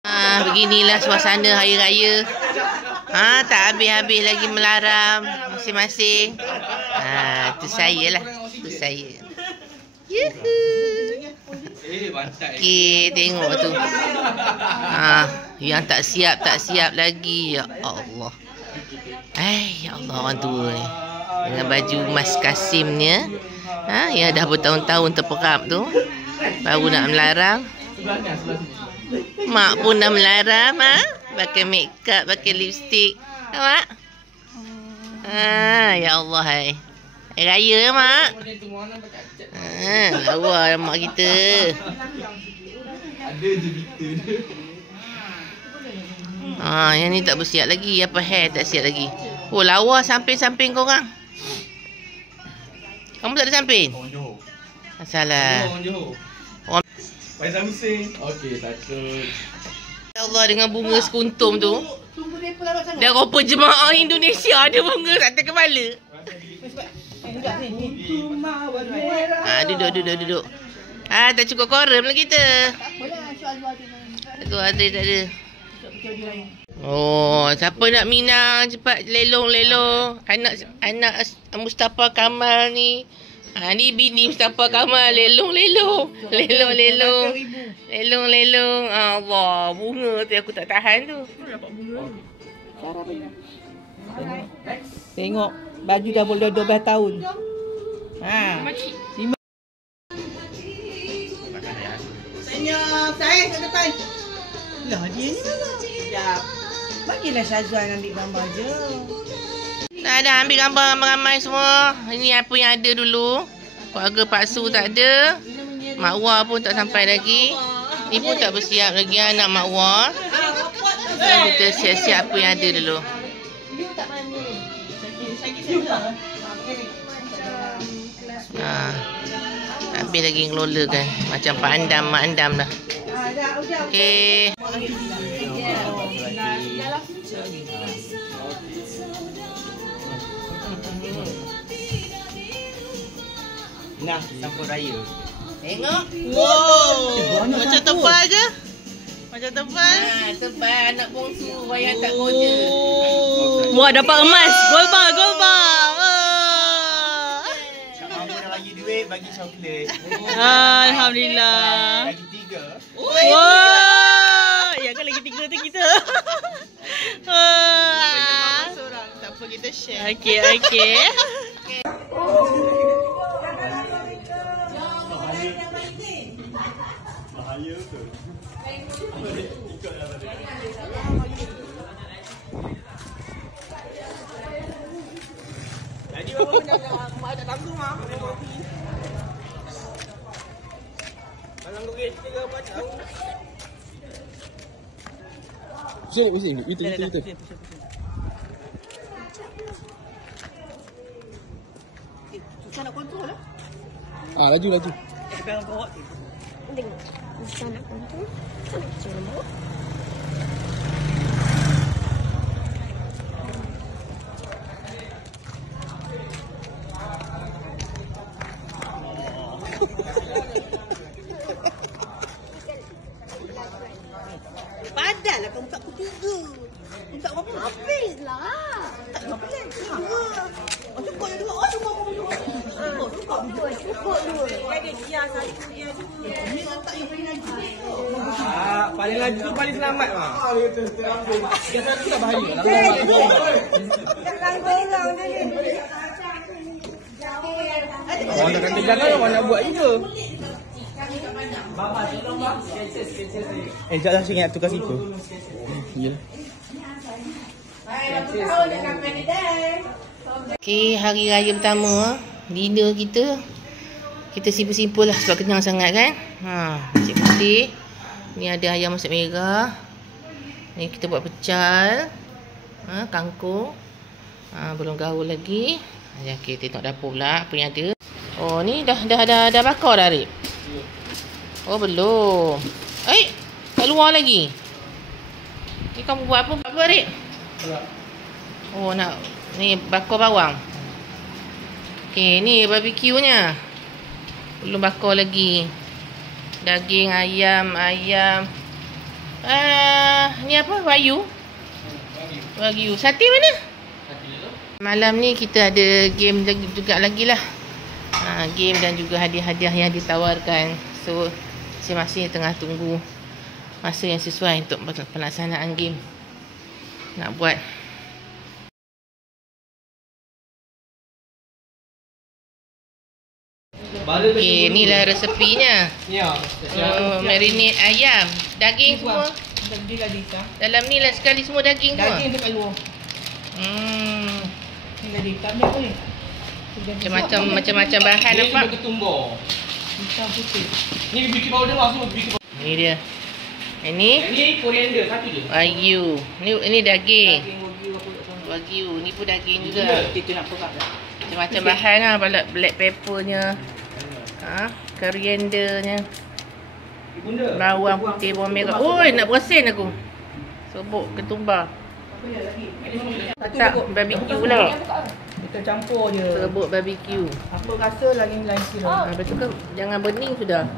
Beginilah suasana hari raya. Tak habis-habis lagi melaram masing-masing. Tu saya lah. Tu saya. Yuhu. Okey, tengok tu. Yang tak siap lagi. Ya Allah. Ya Allah, orang tua ni. Dengan baju Mas Kasimnya. Yang dah bertahun-tahun terperap tu. Baru nak melarang. Mak pun dah melarang, pakai make up, pakai lipstick. Mak? Ya Allah, hai. Hari raya ya, Mak? Lawa mak kita. Ada je kita dia. Yang ni tak bersiap lagi. Apa hair tak siap lagi. Oh, lawa samping-samping korang. Kamu tak ada samping? Orang Johor. Masalah. Orang Johor. Faizal Hussein. Okey, takut. Ya Allah, dengan bunga sekuntum tu. Dah rupa jemaah Indonesia ada bunga atas kepala. Duduk. Tak cukup koram lah kita. Tu ada tak ada. Oh, siapa nak minang cepat lelong-lelong. Anak Mustafa Kamal ni. Ni bini Mustafa Kamal. Lelong-lelong. Lelong-lelong. Allah, bunga tu aku tak tahan tu. Tengok baju dah boleh 12 tahun. Senyum, saya kat depan. Lah dia ni mana? Sekejap. Bagilah Syazwan ambil gambar je. Dah ambil gambar ramai-ramai semua. Ini apa yang ada dulu. Keluarga Pak Su tak ada. Mak Wah pun tak sampai lagi. Ni pun tak bersiap lagi anak Mak Wah. Kita siap-siap apa yang ada dulu. Habis lagi ngelola kan. Macam Pak Andam, Mak Andam dah. Okey. Nah, sambut raya. Tengok. Wow. Macam tebal je. Macam tebal. Tebal anak bongsu wayang tak goda. Wah, dapat emas. Golba. Mama dah bagi duit, bagi coklat. Alhamdulillah. Lagi 3. Wah. Ya kan lagi 3 tu kita. Seorang. Tak apa kita share. Okey. Bahaya tu. Jadi mak tak tanggung Kalau kereta ke apa tahu. Sini. Itu. Kita nak kontrol lah. Laju. Pegang bawa. Tengok. Bisa nak kontrol. Jangan bawa. Padahlah kamu tak putih tu. Tak apa. Habislah. Tak apa lagi. Cukup je dulu. Cukup dulu. Ada dia satu dia dulu. Ni tak yang lagi. Paling laju tu paling selamat mah. Dia satu tak bahaya. Jangan gorong dia ni. Orang nak kata jangan orang nak buat juga. Sekejap lah saya nak tukar situ. Ya. Okey, hari raya pertama. Dinner kita. Kita simpul-simpul lah sebab kenyang sangat kan. Nasi putih. Ni ada ayam masak merah. Ni kita buat pecel. Kangkung. Belum gaul lagi. Okey, tengok dapur pula apa yang ada. Oh, ni dah bakar dah, Arif. Oh, belum. Tak luar lagi. Ni kamu buat apa? Apa, Arif? Oh, nak ni bakar bawang. Okey, ni barbecue-nya. Belum bakar lagi. Daging ayam. Ni apa? Wagyu. Sate mana? Malam ni kita ada game juga lagi lah. Game dan juga hadiah-hadiah yang ditawarkan. So masing-masing tengah tunggu masa yang sesuai untuk pelaksanaan game nak buat. Okay, inilah resepinya. Marinate ayam, daging semua. Dalam ni lah sekali semua daging semua. Daging tu kat luar. Ni daging kami apa ni? Macam-macam bahan nampak. Ini ketumbar. Hitam putih. Ni BBQ powder masuk BBQ powder. Ini dia. Ini coriander satu je. wagyu. Ni daging. Daging wagyu apa tak tahu. Wagyu. Ni pun daging juga. Kita nak perak dah. Macam-macam bahan lah. Black peppernya. Coriandernya. Bawang putih, bawang merah. Oi, nak bersin aku. Sobok ketumbar. Tak, barbecue pula. Kita campur je. Serbuk barbecue. Apa rasa lain-lain kira. Betul ke? Jangan bening sudah.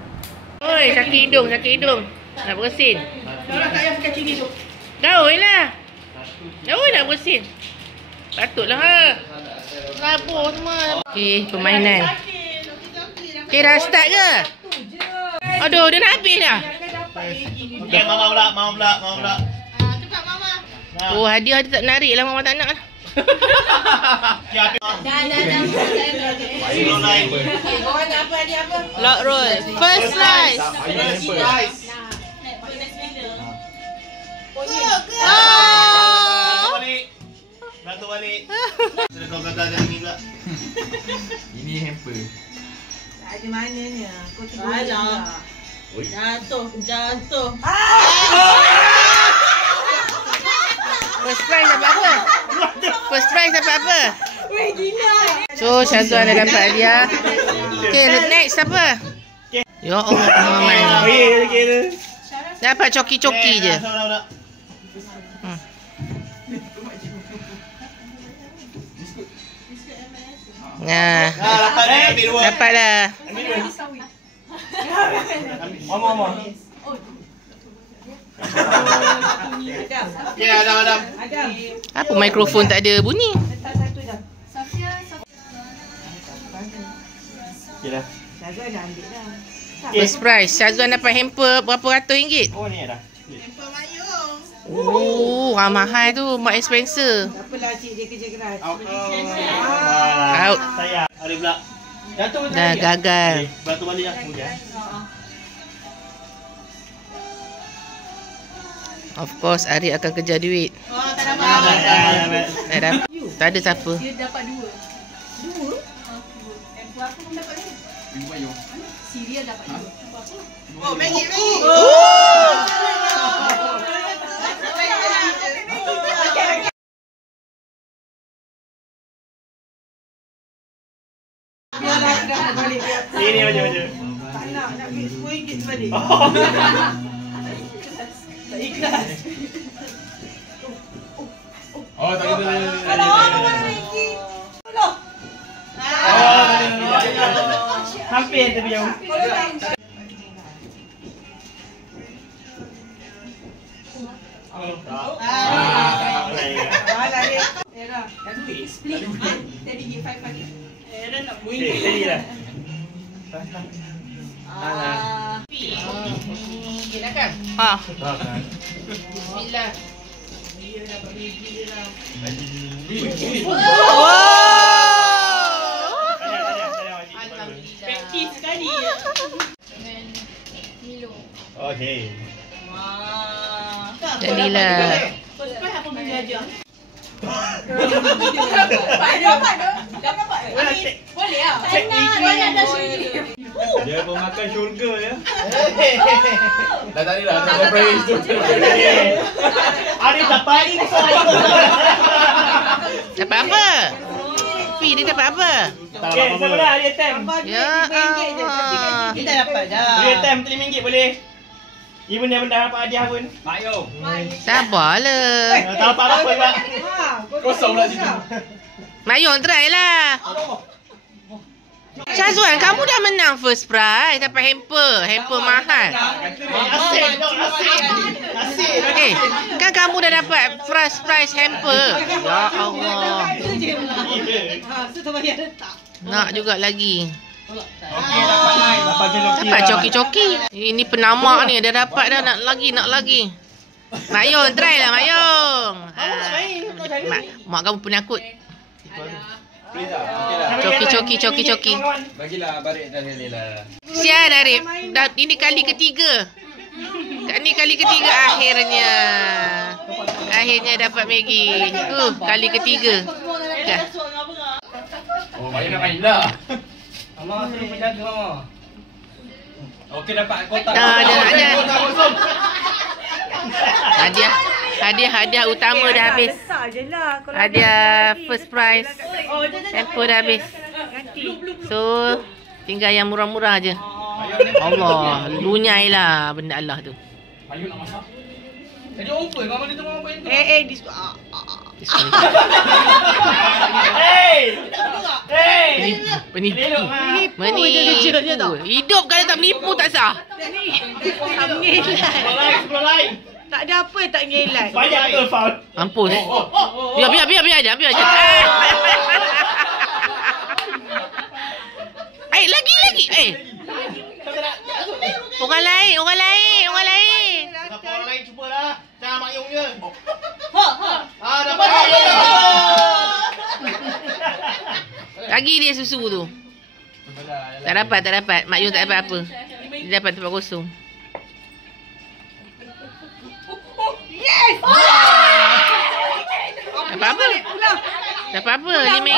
Oi, sakit hidung. Nak bersin. Kalau tak payah pakai cili tu. Daun lah. Daun nak bersin. Patutlah ha. Rabur semua. Okey, permainan. Okey, dah start ke? Aduh, dah nak habis dah. Okay, mama pula. Cepat Mama. Oh, hadiah dia tak menarik lah. Mama tak nak lah. Dah. Korang nak apa hadiah apa? Log roll. First prize. Beratur balik. Sudah kau gagal kali ni pula. Ini hamper. Ada mananya. Kau tengok lah. Jatuh. First prize dapat apa? First prize dapat apa? Weh, gila. So, Syazwan dah dapat hadiah. Okay, next apa? Ya Allah, pengalaman. Dapat coki-coki je. Nah, dapatlah. Mama. Okay, Adam. Apa mikrofon tak ada bunyi? Letak satu dah. Okay dah. Syazwan dah ambil dah. First prize. Syazwan dapat hamper berapa ratus ringgit? Oh ni dah. Oh, mahal tu. Mak Spencer. Tak apalah cik, dia kerja keras. Out. Saya. Ada pula. Jatuh Dah gagal. Beratur balik lah. Kemudian. Of course, Arif akan kejar duit. Tak dapat. Tak ada. Tak ada siapa. Dia dapat 2. 2? Apa pun dapat 2. Cereal dapat 2. Oh, Maggi. Biarlah kita nak balik. Sini baju. Tak nak RM10 sebalik. Tak ikhlas. Oh, tak kena. Hampir tapi jauh. Split. Tadi give 5 pagi. Nak Jadi dah. Kita kan? Ha. Bismillah. Praktis sekali. Dengan Milo. Okey. Jadilah. First prize apa boleh ajar? Boleh lah. Banyak dah sini. Dia pemakan syurga ya. Dah tadi dah ada praise tu. Ada dapat ni. Dapat apa? Fi, dia dapat apa? Okey, siapa dah dia time? Ya Allah. Kita dapat dah. Dia time RM5 boleh. Even dia benda dapat hadiah pun. Mak yo. Sabarlah. Tak dapat apa pak. Kosong lah situ. Mayong try lah. Syazwan, kamu dah menang first prize. Dapat hamper. Hamper mahal. Kan kamu dah dapat first prize hamper. Ya Allah. Nak juga lagi. Dapat coki-coki. Ini penamak ni. Dah dapat dah. Nak lagi. Mak Yung, try lah Mak Yung. Mak kamu penakut. Coki. Bagilah Barik dan Helila. Sial Arif. Ini kali ketiga. Ini kali ketiga akhirnya. Akhirnya dapat Maggi. Kali ketiga. Oh, Mak Yung nak main dah. Mama suruh penjaga Mama. Okey, dapat kotak. Ada. Hadiah utama dah habis. Hadiah first prize. Hamper dah habis. So, tinggal yang murah-murah je. Allah, lunyai lah benda Allah tu. Ayu nak masak. Jadi open, Mama dia tengok apa itu. Menipu. Hidup kalau tak menipu tak sah. Tak ada apa tak ngelak. Banyak betul faul. Mampus. Biar aja. Lagi. Orang lain. Siapa orang lain cubalah. Jangan Mak Yung je. Dapat. Bagi dia susu tu. Tak dapat. Mak Yung tak dapat apa. Dia dapat tempat kosong. Yes! Tak apa. RM5.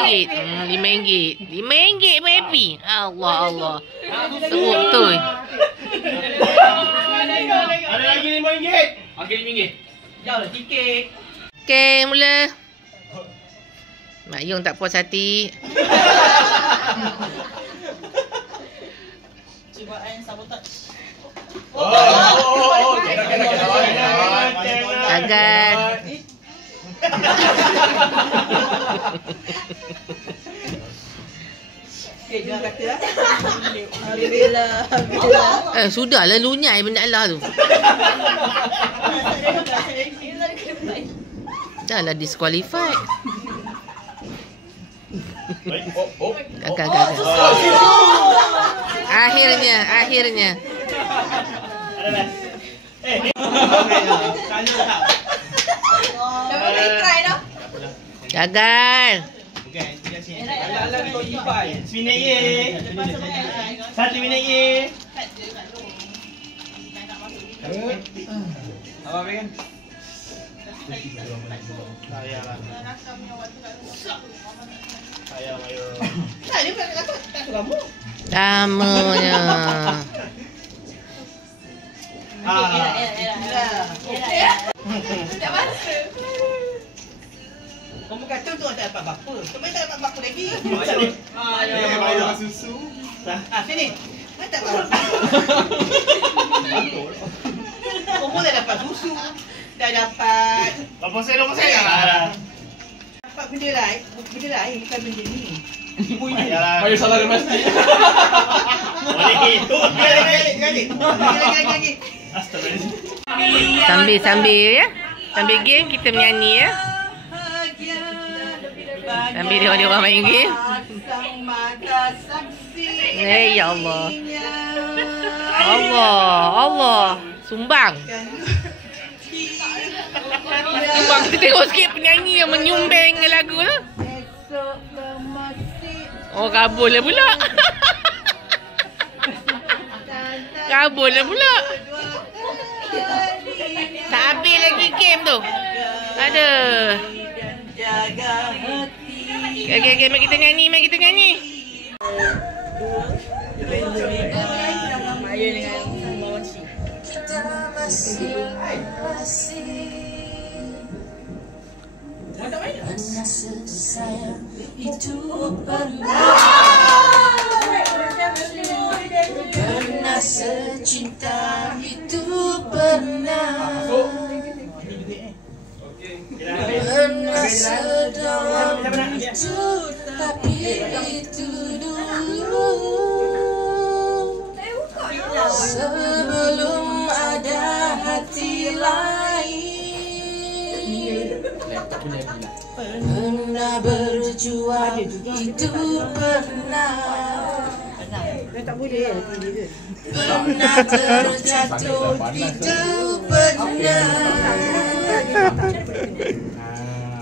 RM5 pun happy. Allah. Teruk betul. Ada lagi RM5. Okey, RM5. Jauh sikit. Okey, mula. Mak Yung tak puas hati. Cubaan sabotage. Gagal. Okey, jangan kata lah. Alhamdulillah. Sudahlah lunyai benda Allah tu. Dahlah disqualified. Gagal. Akhirnya. Gagal. Satu minit ye. Apa pengen? Saya mayo. Dia bukan kata tak suka kamu. Tamanya. Tak masa. Kamu kata tu tak dapat apa. Kamu tak dapat apa lagi. Mayo susu. Sini. Tak dapat apa. Kamu dah dapat susu. Dah dapat. Apa saya? Dapat benda lain bukan benda ni. Mayo salah dia pasti. Boleh gitu. Lagi. Astagfirullah. Sambil ya. Sambil game kita menyanyi ya. Sambil dia orang main game. Ya Allah. Allah. Sumbang. Kita tengok sikit penyanyi yang menyumbang lagu tu. Oh, kabul lah pula. Tak habis lagi game tu. Aduh. Okay, mari kita nyanyi. Pernah secinta itu pernah sedalam itu tapi itu dulu. sebelum ada hati lain. Pernah berjuang itu pernah. Tak boleh dia. Pernah terjatuh itu pernah.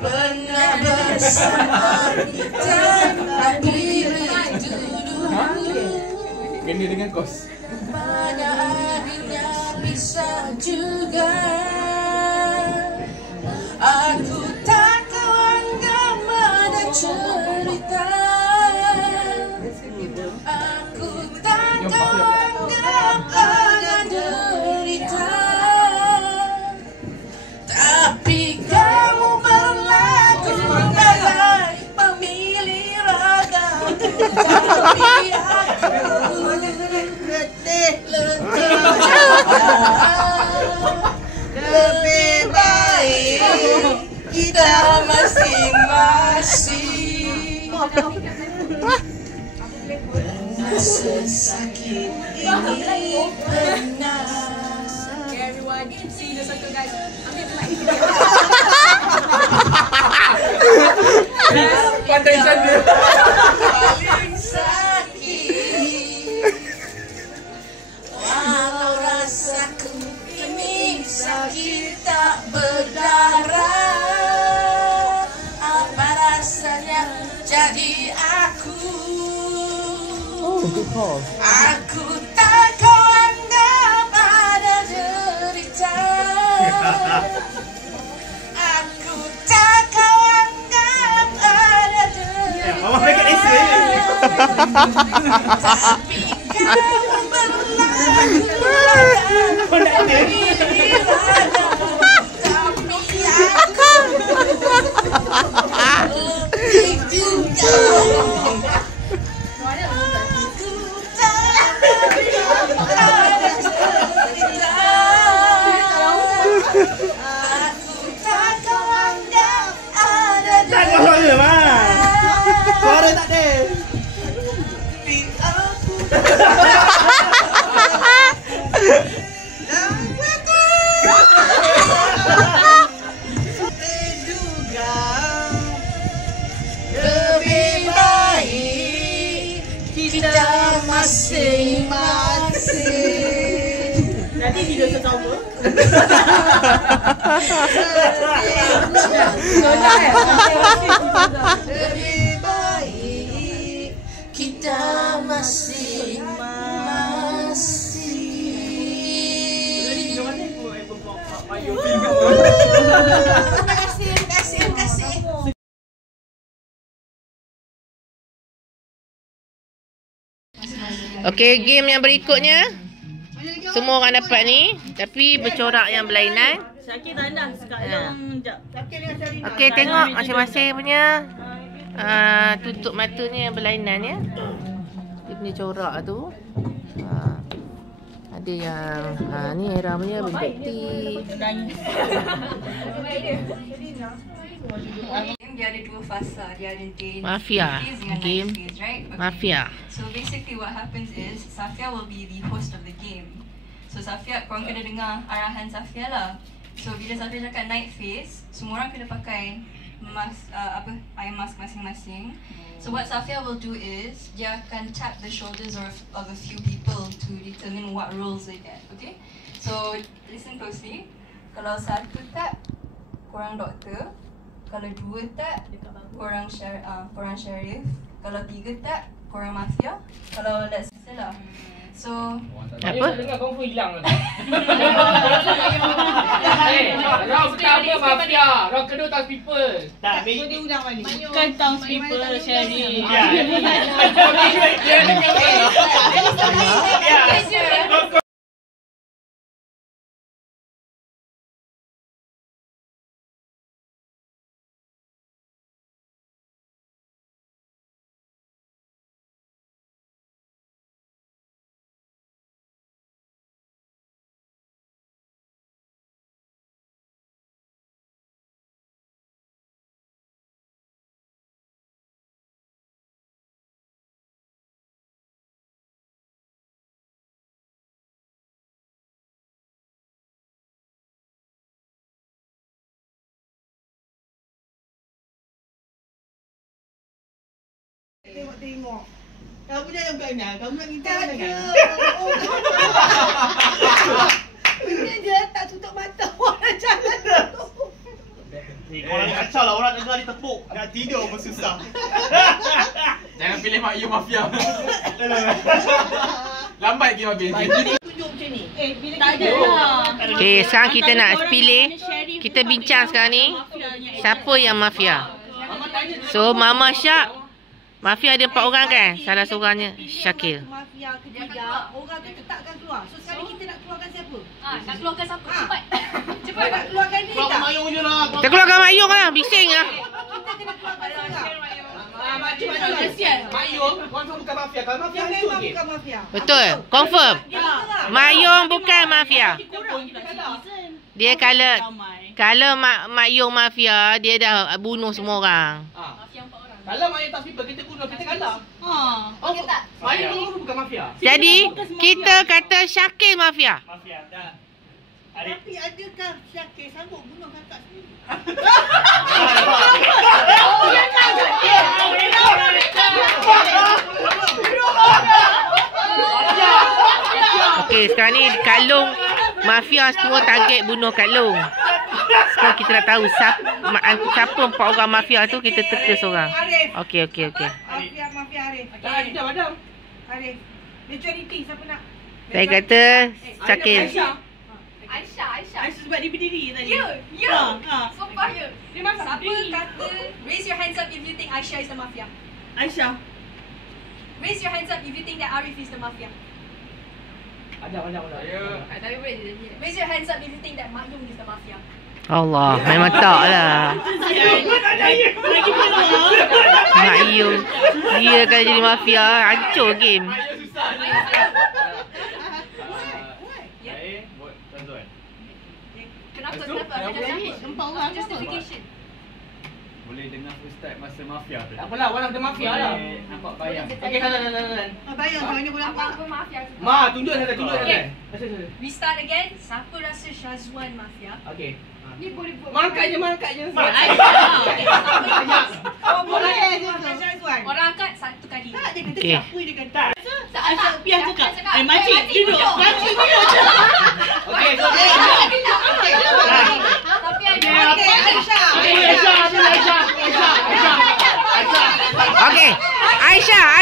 Pernah bersama kita tapi itu dulu. Kena dengan kos. Pada akhirnya bisa juga. Aku tak kau anggap ada cerita. Aku tak kau anggap ada derita. Tapi kamu berlaku bagai pemilik ragam. Tapi aku lebih baik kita masing-masing. Pernah sesakit ini pernah. Okay, everyone, see the circle, guys. Ambil mic. Pandai canda. Paling sakit. Walau rasaku ini sakit tak berdarah. Apa rasanya jadi aku? Aku tak kau anggap ada derita. Aku tak kau anggap ada derita. Tapi kamu berlaku tapi aku lebih juga. Suara tak ada. Lebih baik kita masing-masing. Nanti tidur sama. Lebih baik kita masing-masing. Terima kasih. Okey, game yang berikutnya. Semua orang dapat ni, tapi bercorak yang berlainan. Syakir tak ada. Sekarang jap. Okey, tengok masing-masing punya tutup matanya yang berlainan ya. Dia punya corak tu. Ada yang ni Era punya berjeti. Dia ada dua fasa. Dia ada day Mafia phase dengan game. night phase, right? Okay. Mafia. So basically what happens is Safia will be the host of the game. So Safia, korang kena dengar arahan Safia lah. So bila Safia cakap night phase, semua orang kena pakai mask, eye mask masing-masing. So what Safia will do is dia akan tap the shoulders of a few people to determine what roles they get. Okay? So listen closely. Kalau satu tap, korang doktor. Kalau dua tap, korang sheriff. Kalau tiga tap, korang mafia. Kalau let's say lah. So Apa? Dengar kau pun hilang lah. Round pertama mafia, round kedua townspeople. Tak, so dia ulang balik. Bukan townspeople, Sherry. Ya. Tengok. Kamu jangan berkenal. Kamu nak minta jangan. Dia je tak tutup mata orang jalan. Korang ni kacau lah. Orang tengah ditepuk. Nak tidur pun susah. Jangan pilih Mak Yu Mafia. Lambat game habis. Tunjuk macam ni. Bila tak ada lah. Okay, sekarang kita nak pilih. Kita bincang sekarang ni. Siapa yang mafia? So, Mama Syak. Mafia ada 4 orang kan? Salah seorangnya Syakil. Mafia ketiga, orang tu tetapkan keluar. So sekarang kita nak keluarkan siapa? Nak keluarkan siapa? Cepat. Cepat nak keluarkan ni tak? Mayung je lah. Kita keluarkan Mak Yung lah. Bising lah. Kita kena keluarkan seorang. Makcik. Mayung, korang semua bukan mafia. Kalau mafia Yang hancur memang ke? bukan mafia. Betul. Confirm. Mak Yung bukan mafia. Dia kalau Mak Yung mafia, dia dah bunuh semua orang. Kalau Mayung tak people, kita bunuh, kita kalah. Okey tak? Mayung bukan mafia. Jadi, kita kata Syakil mafia. Mafia, dah. Tapi adakah Syakir sanggup bunuh kakak sendiri? Okey, sekarang ni Kak Long mafia semua target bunuh Kak Long. Sekarang kita dah tahu siapa 4 orang mafia tu, kita teka seorang. Okey. Mafia Arif. Madam. Arif. Majority siapa nak? Saya kata Syakil. Aisyah. Sebab dia berdiri tadi. Ya. Sumpah ya. Dia Siapa kata, raise your hands up if you think Aisyah is the mafia. Aisyah. Raise your hands up if you think that Arif is the mafia. Ada. Tapi boleh. Raise your hands up if you think that Mak Yung is the mafia. Allah, memang tak lah. Lagi belum. Mak Yung. Dia kalau jadi mafia, hancur game. Kenapa? Ada siapa? Justification. Boleh dengar Ustaz masa mafia tu. Tak apalah, one of the mafia lah. Nampak bayang. Okey, salah. Bayang banyak boleh nampak. Apa mafia? Tunjuk saja. Okay. We start again. Siapa rasa Syazwan mafia? Okey. Ni boleh buat. Mangkat je. Oh, boleh je tu. Syazwan. Orang angkat satu kali. Tak, dia kata Okey. siapa dia kata. Tak, Pia cakap. Makcik duduk. Makcik duduk. Okey, so Tapi ada. Okey, Aisyah. Okey. Aisyah.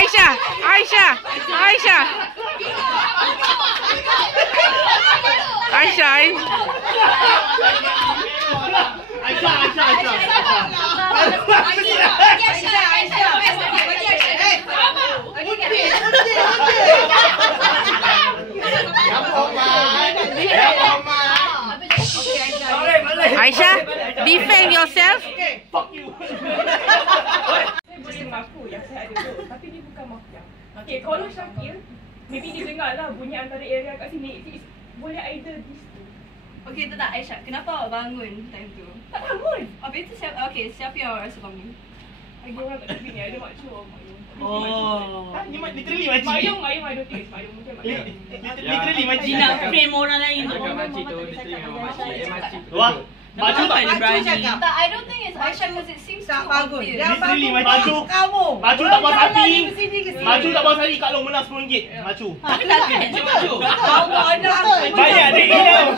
Aisyah, defend yourself. fuck you. Boleh mengaku yang saya ada tu, tapi dia bukan mafia. Okay, kalau Syakil, maybe dia dengar lah bunyi antara area kat sini. Boleh either these two. Okay, tak Aisyah. Kenapa awak bangun time tu? Tak bangun. Habis tu siapa yang awak rasa bangun? Lagi orang kat sini ada makcik. Oh. Ni literally makcik. Mayung, I don't think it's Mayung. Mungkin Mayung. Literally makcik. Dia nak frame orang lain tu. Dekat makcik tu, dia tengok makcik. Wah. Maju tak? Tak, I don't think it's Aisyah because it seems Tak too bagus. obvious. Yang Literally bagus maju. kamu. Maju tak puas hati. Maju tak Maju. puas hati, Kak Long menang RM10. Maju. Tapi tak kan? Maju. Banyak dia hilang.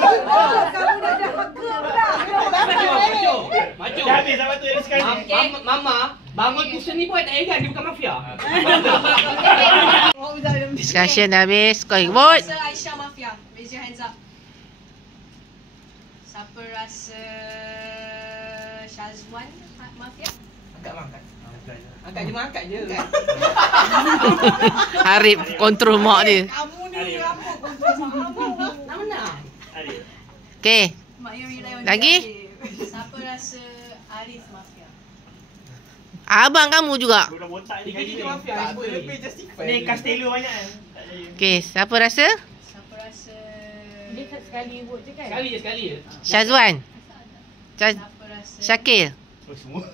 Kamu dah ada harga pula. Maju. Dah habis apa tu yang sekarang. Mama, bangun tuition ni pun tak heran, dia bukan mafia. Discussion dah habis. Kau vote. Rasa Aisyah mafia. Raise your hands up. Siapa rasa Syazwan mafia? Angkat je. Arif kontrol mak dia. Kamu ni apa kamu? Nak. Okay. Mak Yu rely on Lagi? Arif. Siapa rasa Arif mafia? Abang kamu juga. Budak botak ni kita mafia. Lebih justify. Ni Castello banyak kan. Okay, siapa rasa? Siapa rasa Dia sekali vote je kan? Sekali je. Syazwan. Siapa rasa Syakil. Oh, semua.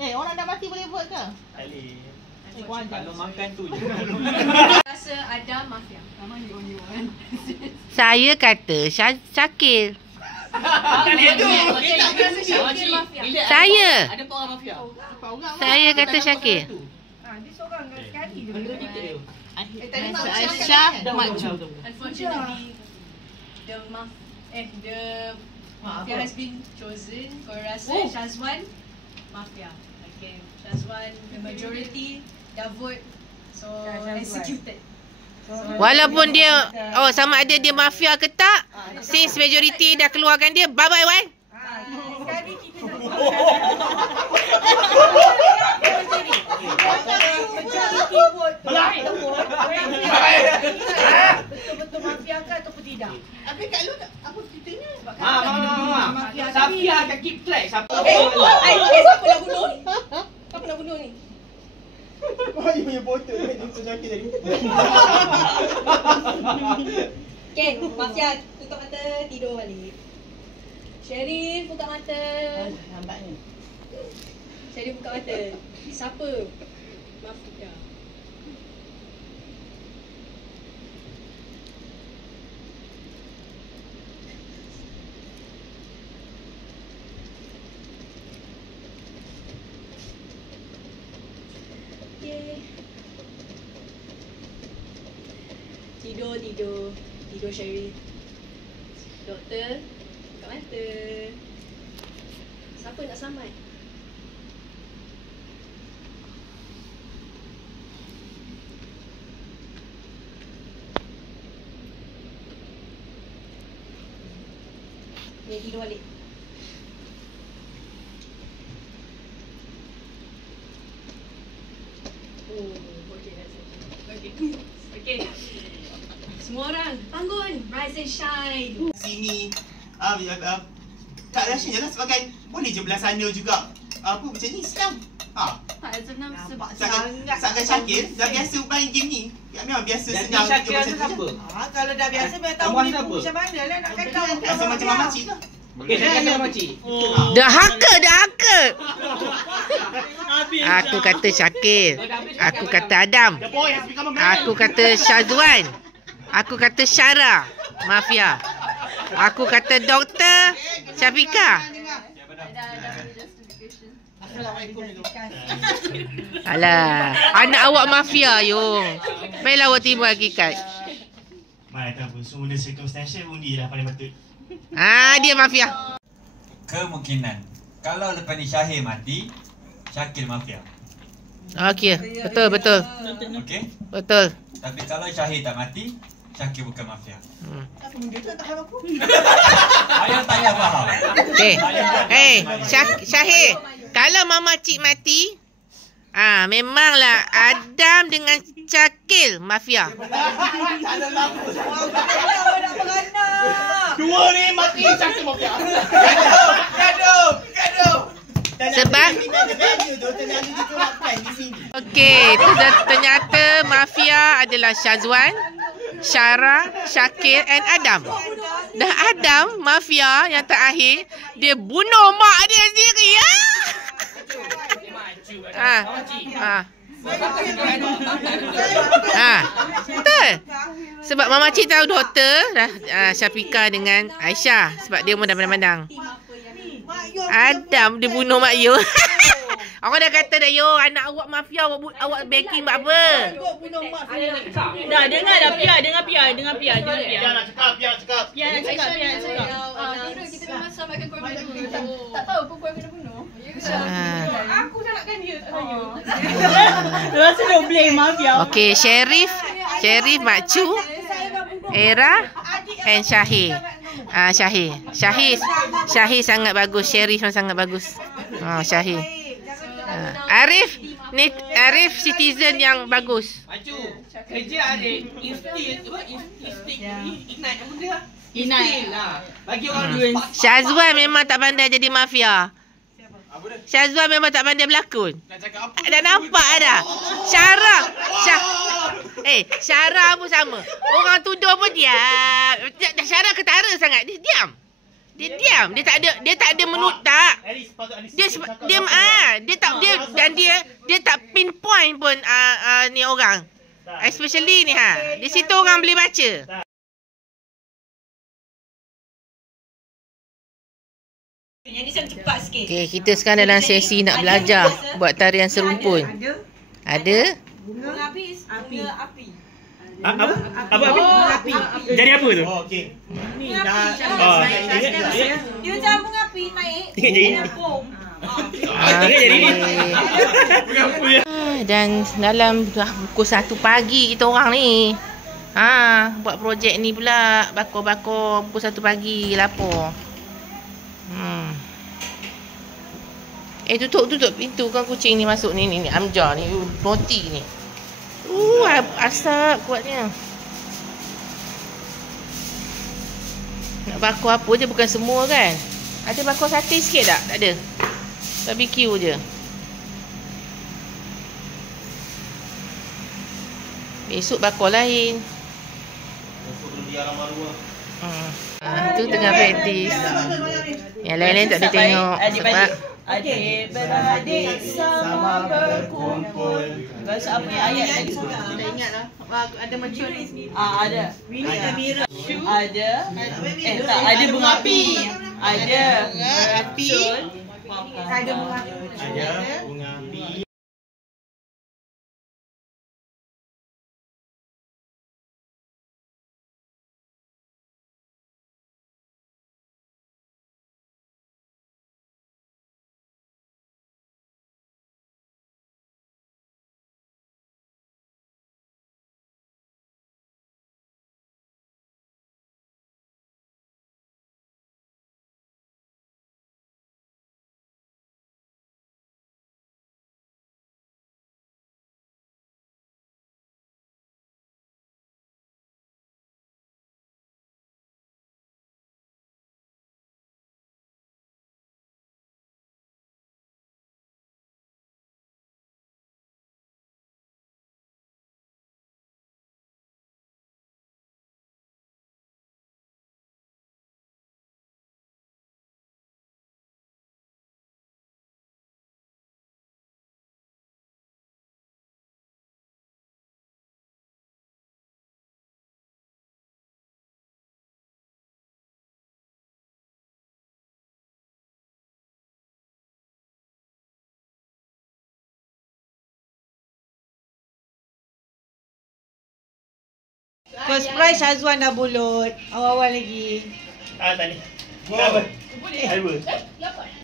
Orang dah mati boleh buat ke? Kalau makan tu je. rasa ada mafia? Mama you only one. Saya kata Syakil. Saya. Ada empat orang mafia. Saya kata Syakir. Dia seorang sekali je. Aisyah dan Mak Ju. Unfortunately, the mafia has been chosen. Kau rasa Syazwan mafia. Okay, Syazwan the majority dah vote, so executed. Walaupun dia sama ada dia mafia ke tak, since majority dah keluarkan dia, bye bye Wan. Sekali kita betul-betul mafia ke ataupun tidak? Habis kat lu apa ceritanya? Mafia Safia akan keep track siapa. Siapa nak bunuh ni? Siapa nak bunuh ni? You punya botol ni Syakir tadi. Okay, mafia tutup mata, tidur balik. Sherif buka mata. Lambat ni. Sherif buka mata. Siapa? Mafia. Okay. Tidur Sherif. Doktor, buka mata. Siapa nak selamat? Dia tidur balik. Okay. Semua orang bangun, rise and shine. Sini tak rasa je lah sebagai boleh je belah sana juga. Apa macam ni senang. Sangat Syakir dah biasa main game ni. Memang biasa senang. Syakir rasa siapa? Kalau dah biasa memang tahu ni macam mana lah nak kata. Rasa macam Mama Cik lah. Okey, Syakir kata makcik. Dah haka. Aku kata Syakir. Aku kata Adam. Aku kata Syazwan. Aku kata Syara, mafia. Aku kata Doktor Syafika. Alah, anak awak mafia yung. Baiklah awak terima hakikat. Mana tahu pun semua circumstantial undi dah paling patut. Dia mafia. Kemungkinan kalau lepas ni Syahir mati, Syakir mafia. Okey, betul. Okey? Betul. Tapi kalau Syahir tak mati, Syakir bukan mafia. Ayah tak payah faham. Syahir, kalau Mama Cik mati, memanglah Adam dengan Syakir mafia. Dua ni mati Syakir mafia. Gaduh. Sebab okey, ternyata mafia adalah Syazwan, Syara, Syakir and Adam. Dah Adam mafia yang terakhir, dia bunuh mak dia sendiri. Betul. Sebab Mama Cik tahu doktor dah Syafika dengan Aisyah sebab dia pun dah pandang-pandang. Adam dia bunuh mak you. Orang dah kata dah, yo anak awak mafia, awak backing buat apa? Dah dengar dah Pia, dengar Pia. Pia nak cakap. Pia nak cakap. Dulu kita memang selamatkan korang dulu. Tak tahu pun korang kena bunuh. Aku salahkan dia, tak saya. Rasa dia blame mafia. Okey, Sherif, Mak Chu, Era and Syahir. Syahir sangat bagus. Sherif pun sangat bagus. Syahir. Arif citizen yang bagus. Maju. Kerja Arif Ignite lah. Bagi orang Syazwan memang tak pandai jadi mafia. Syazwan memang tak pandai berlakon. Dah nampak dah. Syara pun sama. Orang tuduh pun diam. Syara ketara sangat. Dia diam. Dia tak ada menutak. Dia tak pinpoint pun ni orang. Especially ni di situ orang boleh baca. sikit. Okey, kita sekarang dalam sesi nak belajar buat tarian serumpun. Ada? Bunga api. Apa? Api. Jadi apa tu? Oh, okey. Ni dah. Oh, Dia macam bunga api naik. Tengok jadi. Tengok jadi ni. Dan dalam pukul 1 pagi kita orang ni. Buat projek ni pula. Bakor-bakor pukul 1 pagi lapor. Tutup pintu kan, kucing ni masuk ni Amjar ni, roti ni. Asap kuatnya. Nak bakor apa je, bukan semua kan. Ada bakor sate sikit tak? Tak ada. Barbecue je. Besok bakor lain. Tu tengah praktis. Yang lain-lain tak ada tengok. Sebab Adik-beradik sama berkumpul. Bahasa apa yang ayat tadi? Tak ingat lah. Ada macam ada. Winnie dan Mira. Ada. Tak, ada bunga api. Ada bunga api. Ada bunga api. Ada bunga api. First prize Azwan dah bulut. Awal-awal lagi. Tak ni. Apa? Ada.